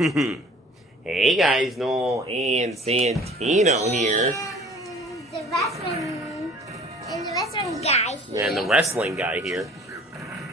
Hey guys, Noel and Santino here. The wrestling guy here. And the wrestling guy here.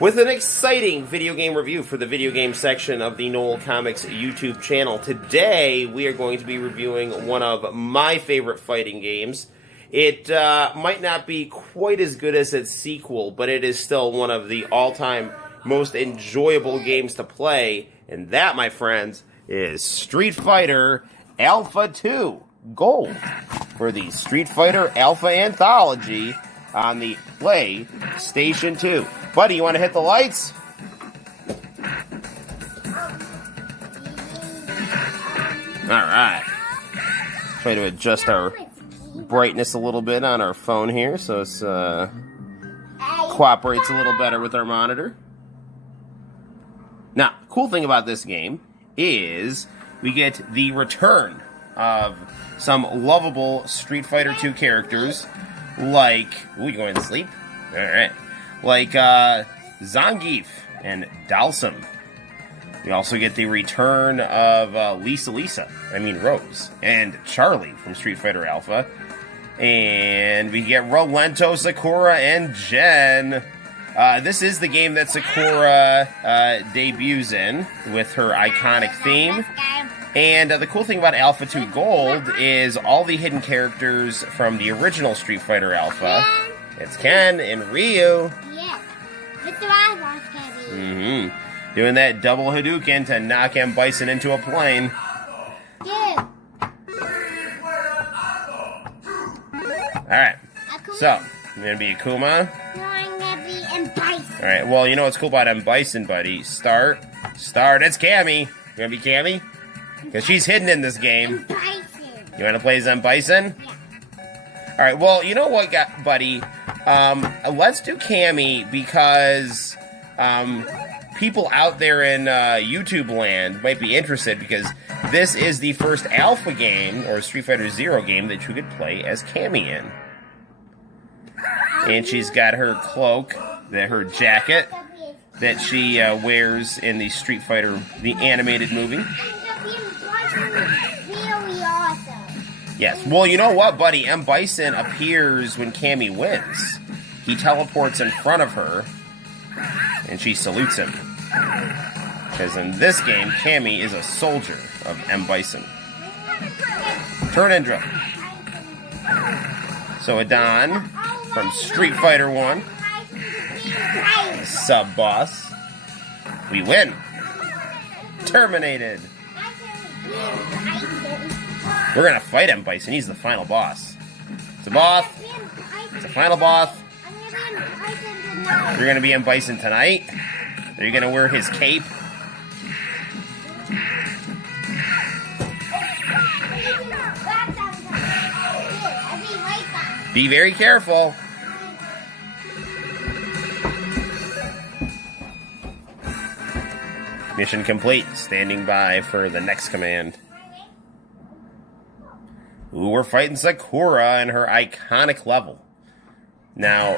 With an exciting video game review for the video game section of the Noel Comics YouTube channel. Today, we are going to be reviewing one of my favorite fighting games. It might not be quite as good as its sequel, but it is still one of the all-time most enjoyable games to play. And that, my friends, is Street Fighter Alpha 2 Gold for the Street Fighter Alpha Anthology on the PlayStation 2. Buddy, you want to hit the lights? Alright. Try to adjust our brightness a little bit on our phone here so it cooperates a little better with our monitor. Now, cool thing about this game is we get the return of some lovable Street Fighter 2 characters like... Ooh, you going to sleep? Alright. Like Zangief and Dalsum. We also get the return of Rose, and Charlie from Street Fighter Alpha. And we get Rolento, Sakura, and Jen. This is the game that Sakura debuts in with her iconic theme. And the cool thing about Alpha 2 Gold is all the hidden characters from the original Street Fighter Alpha. It's Ken and Ryu. Yes. Mr. Eyeballs Kenny. Doing that double Hadouken to knock M. Bison into a plane. Dude. Alright. So, you're going to be Akuma? No, I'm going to be M. Bison. Alright, well, you know what's cool about M. Bison, buddy? Start. It's Cammy. You going to be Cammy? Because she's hidden in this game. M. Bison. You want to play as M. Bison? Yeah. Alright, well, you know what, buddy? Let's do Cammy because people out there in YouTube land might be interested because this is the first Alpha game, or Street Fighter Zero game, that you could play as Cammy in. And she's got her cloak, her jacket, that she wears in the Street Fighter, the animated movie. Really awesome. Yes, well, you know what, buddy? M. Bison appears when Cammy wins. He teleports in front of her, and she salutes him. Because in this game, Cammy is a soldier of M. Bison. Turn Indra. So Adon from Street Fighter 1. Sub-boss. We win. Terminated. We're gonna fight M. Bison. He's the final boss. It's a boss. It's a final boss. You're gonna be M. Bison tonight? Are you gonna wear his cape? Be very careful. Mission complete. Standing by for the next command. Ooh, we're fighting Sakura in her iconic level. Now,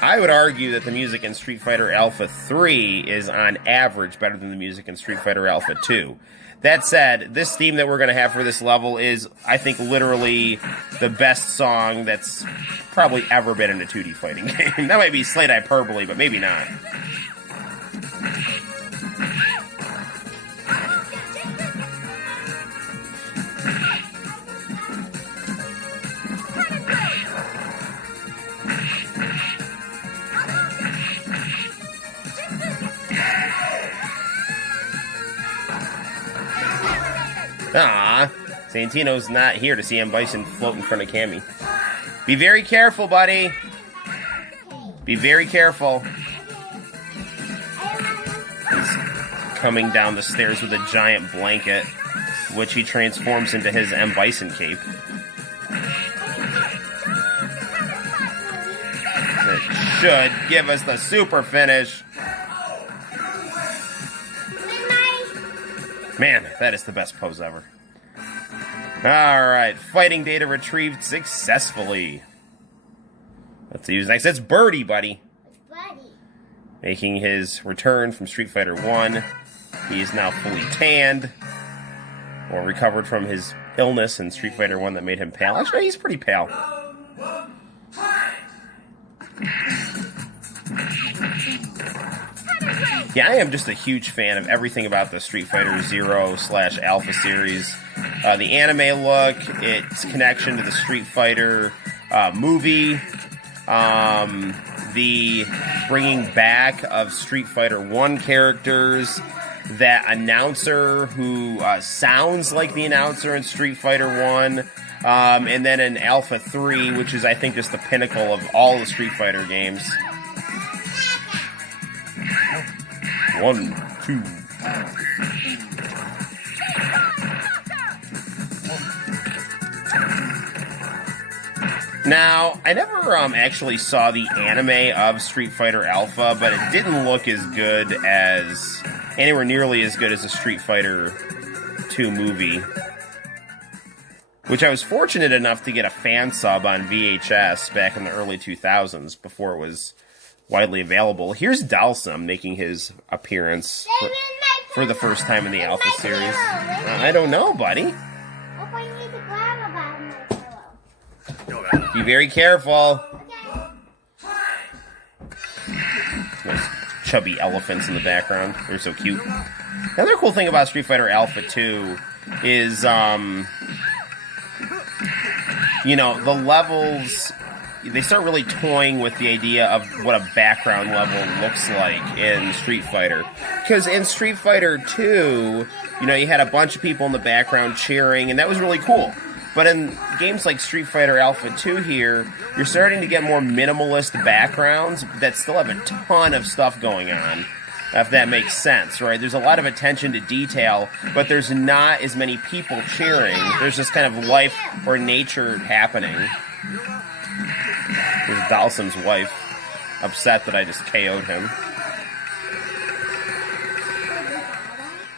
I would argue that the music in Street Fighter Alpha 3 is on average better than the music in Street Fighter Alpha 2. That said, this theme that we're going to have for this level is, I think, literally the best song that's probably ever been in a 2D fighting game. That might be slight hyperbole, but maybe not. Ah, Santino's not here to see M. Bison float in front of Cammy. Be very careful, buddy. Be very careful. He's coming down the stairs with a giant blanket, which he transforms into his M. Bison cape. It should give us the super finish. Man, that is the best pose ever. Alright, fighting data retrieved successfully. Let's see who's next. It's Birdie, buddy. Buddy. Making his return from Street Fighter 1. He is now fully tanned. or recovered from his illness in Street Fighter 1 that made him pale. Actually, he's pretty pale. Yeah, I am just a huge fan of everything about the Street Fighter Zero/Alpha series. The anime look, its connection to the Street Fighter movie, the bringing back of Street Fighter 1 characters, that announcer who sounds like the announcer in Street Fighter 1, and then in Alpha 3, which is, I think, just the pinnacle of all the Street Fighter games. 1, 2. Now, I never actually saw the anime of Street Fighter Alpha, but it didn't look as good as, anywhere nearly as good as the Street Fighter 2 movie. Which I was fortunate enough to get a fan sub on VHS back in the early 2000s before it was widely available. Here's Dalsum making his appearance for the first time in the Alpha series. I don't know, buddy. Be very careful. Those chubby elephants in the background. They're so cute. Another cool thing about Street Fighter Alpha 2 is, you know, the levels, they start really toying with the idea of what a background level looks like in Street Fighter. Because in Street Fighter 2, you know, you had a bunch of people in the background cheering, and that was really cool. But in games like Street Fighter Alpha 2 here, you're starting to get more minimalist backgrounds that still have a ton of stuff going on, if that makes sense, right? There's a lot of attention to detail, but there's not as many people cheering. There's just kind of life or nature happening. There's Dalsum's wife, upset that I just KO'd him.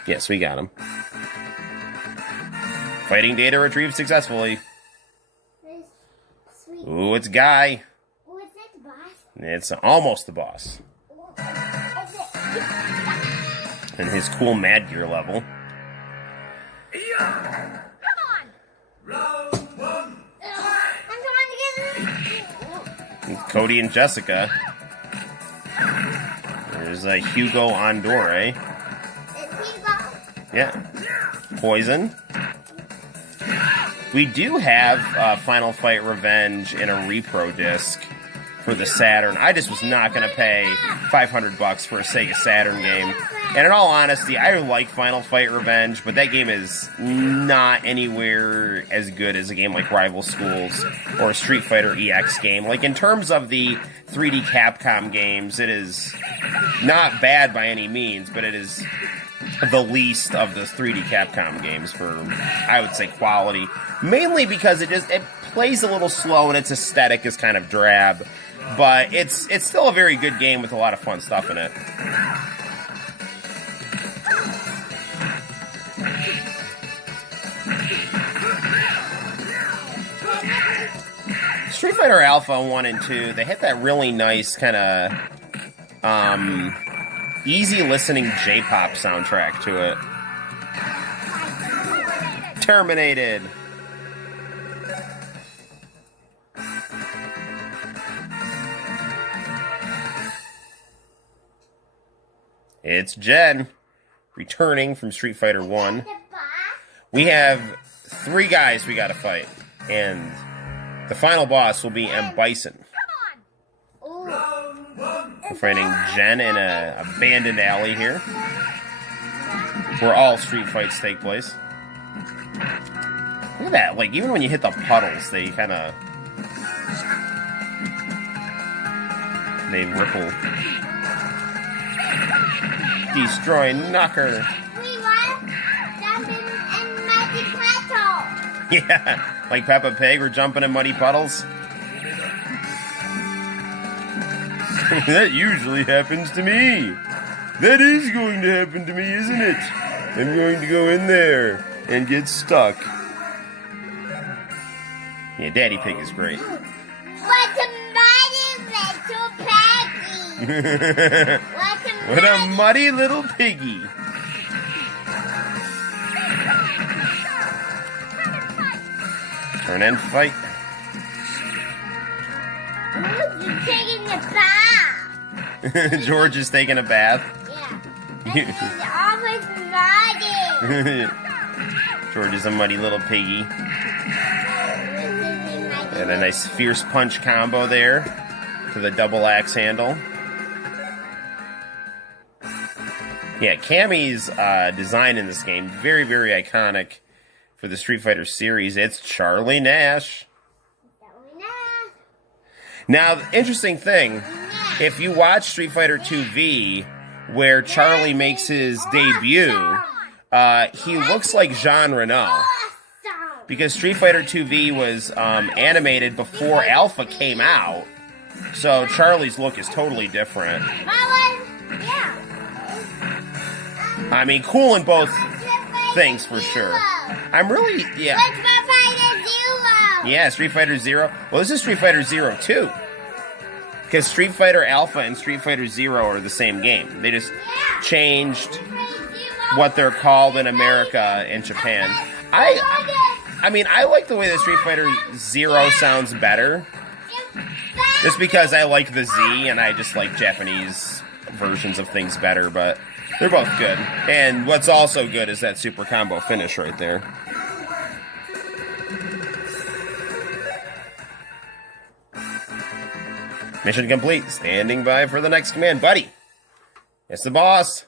Yes, we got him. Fighting data retrieved successfully. Ooh, it's Guy. It's almost the boss. And his cool Mad Gear level. Come on! Cody and Jessica. There's a Hugo Andore. Yeah. Poison. We do have Final Fight Revenge in a repro disc for the Saturn. I just was not going to pay $500 for a Sega Saturn game. And in all honesty, I like Final Fight Revenge, but that game is not anywhere as good as a game like Rival Schools or a Street Fighter EX game. Like, in terms of the 3D Capcom games, it is not bad by any means, but it is the least of the 3D Capcom games for, I would say, quality. Mainly because it plays a little slow and its aesthetic is kind of drab. But it's still a very good game with a lot of fun stuff in it. Street Fighter Alpha 1 and 2, they hit that really nice kind of easy listening J-pop soundtrack to it. Terminated. It's Jen, returning from Street Fighter 1. We have 3 guys we gotta fight, and the final boss will be M. Bison. We're fighting Jen in an abandoned alley here, where all street fights take place. Look at that, like, even when you hit the puddles, they kind of... they ripple. Destroy Knocker. Yeah, like Peppa Pig, we're jumping in muddy puddles. That usually happens to me. That is going to happen to me, isn't it? I'm going to go in there and get stuck. Yeah, Daddy Pig is great. What a muddy little piggy. What a muddy little piggy. Turn and fight. Who's taking a bath? George is taking a bath. Yeah. This is always muddy. George is a muddy little piggy. And a nice fierce punch combo there to the double axe handle. Yeah, Cammy's design in this game, very, very iconic for the Street Fighter series. It's Charlie Nash. Now, the interesting thing, if you watch Street Fighter 2V, where Charlie makes his debut, he looks like Jean Reno. Because Street Fighter 2V was animated before Alpha came out, so Charlie's look is totally different. I mean, cool in both things for sure. I'm really, yeah. Yeah, Street Fighter Zero. Well, this is Street Fighter Zero 2. Because Street Fighter Alpha and Street Fighter Zero are the same game. They just changed what they're called in America and Japan. I mean, I like the way that Street Fighter Zero sounds better. Just because I like the Z and I just like Japanese versions of things better, but they're both good. And what's also good is that super combo finish right there. Mission complete. Standing by for the next command. Buddy, it's the boss.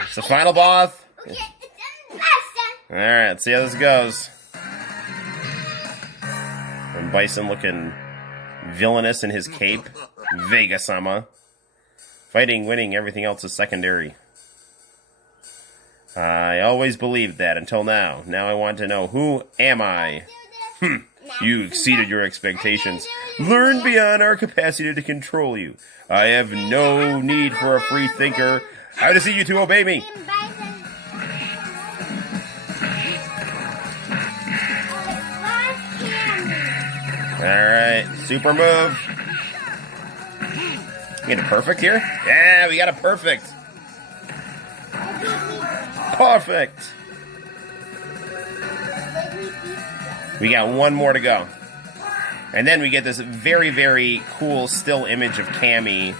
It's the final boss. Alright, let's see how this goes. And Bison looking villainous in his cape. Vega-sama. Fighting, winning, everything else is secondary. I always believed that until now. Now I want to know, who am I? You exceeded your expectations. Learn beyond our capacity to control you. I have no need for a free thinker. I just need you to obey me. Alright, super move. Get a perfect here? Yeah, we got a perfect. Perfect. We got one more to go. And then we get this very, very cool still image of Cammy.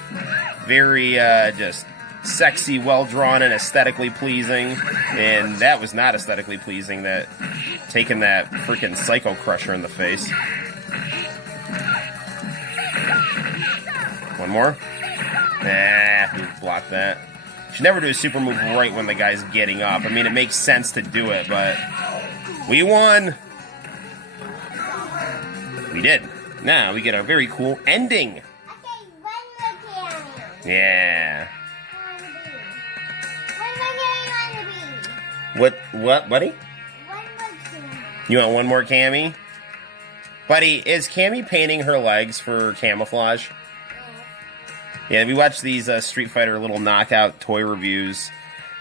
Very, just sexy, well-drawn, and aesthetically pleasing. And that was not aesthetically pleasing, that taking that freaking Psycho Crusher in the face. One more. He blocked that. Should never do a super move right when the guy's getting up. I mean, it makes sense to do it, but we won. We did. Now we get a very cool ending. Okay, one more cameo. Yeah. One more cameo. What, buddy? One more cameo. You want one more Cammy? Buddy, is Cammy painting her legs for camouflage? Yeah, we watched these Street Fighter little knockout toy reviews,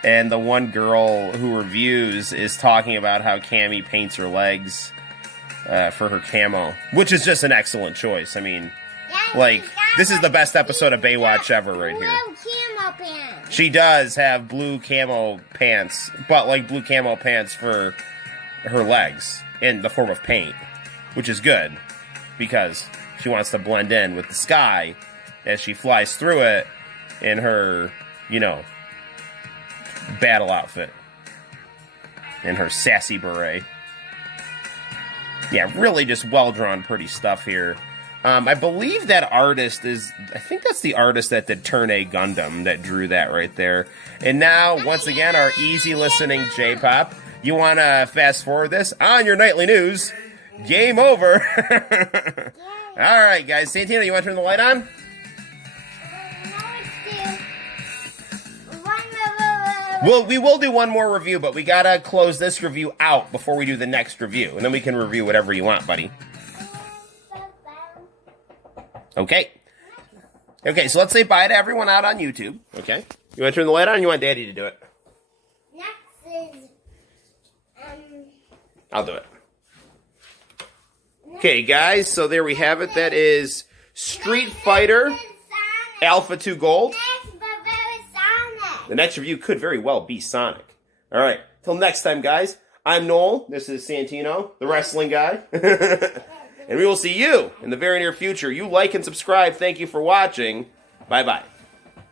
and the one girl who reviews is talking about how Cammy paints her legs for her camo, which is just an excellent choice. I mean, like, this is the best episode of Baywatch ever right here. Camo pants. She does have blue camo pants, but like blue camo pants for her legs in the form of paint, which is good because she wants to blend in with the sky as she flies through it in her, you know, battle outfit. In her sassy beret. Yeah, really just well-drawn, pretty stuff here. I believe that artist is... I think that's the artist that did Turn A Gundam that drew that right there. And now, once again, our easy-listening J-pop. You want to fast-forward this on your nightly news. Game over. All right, guys. Santino, you want to turn the light on? Well, we will do one more review, but we gotta close this review out before we do the next review. And then we can review whatever you want, buddy. Okay. Okay, so let's say bye to everyone out on YouTube. Okay? You want to turn the light on or you want Daddy to do it? Next is... I'll do it. Okay, guys, so there we have it. That is Street Fighter Alpha 2 Gold. The next review could very well be Sonic. All right. Till next time, guys. I'm Noel. This is Santino, the wrestling guy. And we will see you in the very near future. You like and subscribe. Thank you for watching. Bye-bye.